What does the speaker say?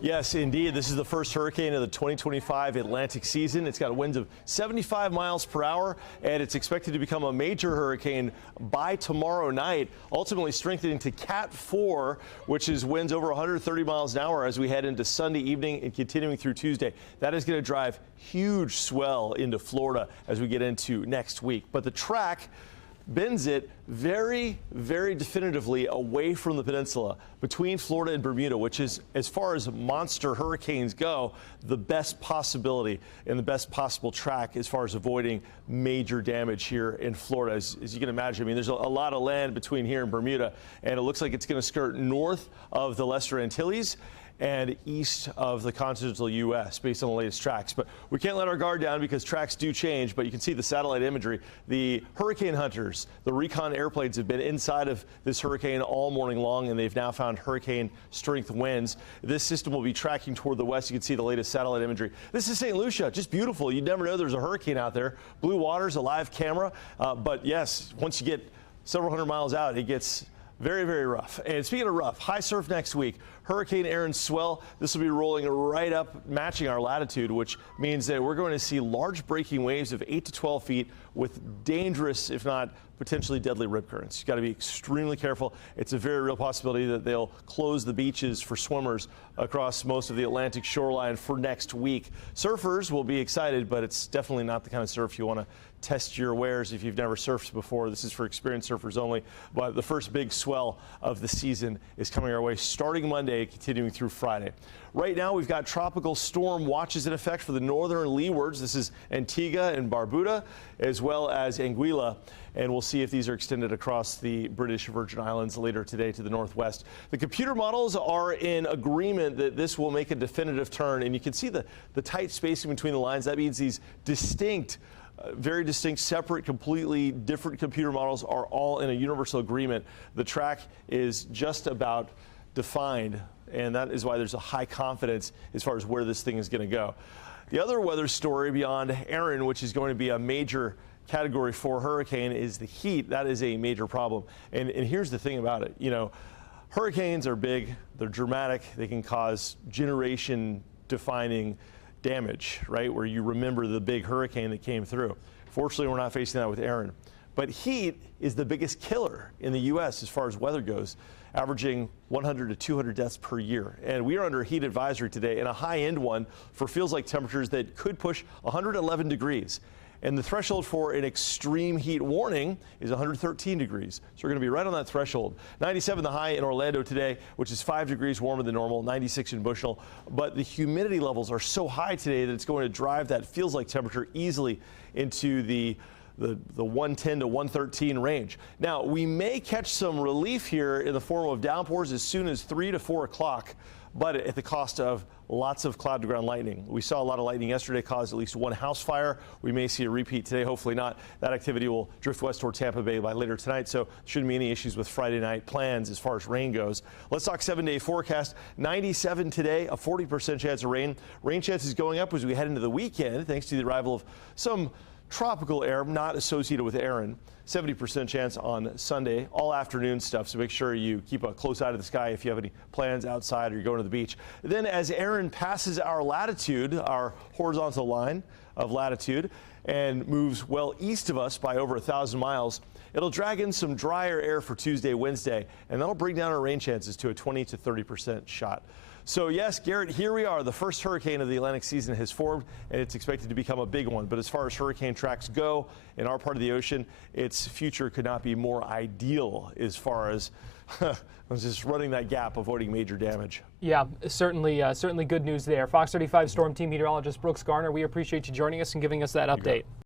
Yes, indeed. This is the first hurricane of the 2025 Atlantic season. It's got winds of 75 miles per hour, and it's expected to become a major hurricane by tomorrow night, ultimately strengthening to Cat 4, which is winds over 130 miles an hour as we head into Sunday evening and continuing through Tuesday. That is going to drive huge swell into Florida as we get into next week. But the track bends it very, very definitively away from the peninsula between Florida and Bermuda, which is, as far as monster hurricanes go, the best possibility and the best possible track as far as avoiding major damage here in Florida. As you can imagine, I mean, there's a lot of land between here and Bermuda, and it looks like it's going to skirt north of the Lesser Antilles and east of the continental U.S. based on the latest tracks. But we can't let our guard down because tracks do change, but you can see the satellite imagery. The hurricane hunters, the recon airplanes, have been inside of this hurricane all morning long, and they've now found hurricane strength winds. This system will be tracking toward the west. You can see the latest satellite imagery. This is St. Lucia, just beautiful. You'd never know there's a hurricane out there. Blue waters, a live camera. But yes, once you get several hundred miles out, it gets very, very rough. And speaking of rough, high surf next week. Hurricane Erin swell. This will be rolling right up, matching our latitude, which means that we're going to see large breaking waves of 8 to 12 feet with dangerous, if not potentially deadly, rip currents. You've got to be extremely careful. It's a very real possibility that they'll close the beaches for swimmers across most of the Atlantic shoreline for next week. Surfers will be excited, but it's definitely not the kind of surf you want to test your wares if you've never surfed before. This is for experienced surfers only. But the first big swell of the season is coming our way starting Monday, continuing through Friday. Right now, we've got tropical storm watches in effect for the northern leewards. This is Antigua and Barbuda, as well as Anguilla. And we'll see if these are extended across the British Virgin Islands later today to the northwest. The computer models are in agreement that this will make a definitive turn. And you can see the tight spacing between the lines. That means these distinct, very distinct, separate, completely different computer models are all in a universal agreement. The track is just about defined, and that is why there's a high confidence as far as where this thing is going to go. The other weather story beyond Erin, which is going to be a major Category 4 hurricane, is the heat. That is a major problem. And here's the thing about it. You know, hurricanes are big, they're dramatic, they can cause generation-defining damage, right, where you remember the big hurricane that came through. Fortunately, we're not facing that with Erin. But heat is the biggest killer in the U.S. as far as weather goes, averaging 100 to 200 deaths per year. And we are under a heat advisory today, and a high-end one for feels-like temperatures that could push 111 degrees. And the threshold for an extreme heat warning is 113 degrees. So we're going to be right on that threshold. 97 the high in Orlando today, which is 5 degrees warmer than normal, 96 in Bushnell. But the humidity levels are so high today that it's going to drive that feels-like temperature easily into the 110 to 113 range. Now, we may catch some relief here in the form of downpours as soon as 3 to 4 o'clock, but at the cost of lots of cloud-to-ground lightning. We saw a lot of lightning yesterday, caused at least one house fire. We may see a repeat today, hopefully not. That activity will drift west toward Tampa Bay by later tonight, so shouldn't be any issues with Friday night plans as far as rain goes. Let's talk 7-day forecast. 97 today, a 40% chance of rain. Rain chances going up as we head into the weekend, thanks to the arrival of some tropical air not associated with Erin. 70% chance on Sunday, all afternoon stuff, so make sure you keep a close eye to the sky if you have any plans outside or you're going to the beach. Then as Erin passes our latitude, our horizontal line of latitude, and moves well east of us by over 1,000 miles, it'll drag in some drier air for Tuesday, Wednesday, and that'll bring down our rain chances to a 20 to 30% shot. So yes, Garrett, here we are. The first hurricane of the Atlantic season has formed, and it's expected to become a big one. But as far as hurricane tracks go in our part of the ocean, its future could not be more ideal as far as just running that gap, avoiding major damage. Yeah, certainly good news there. Fox 35 Storm Team Meteorologist Brooks Garner, we appreciate you joining us and giving us that update.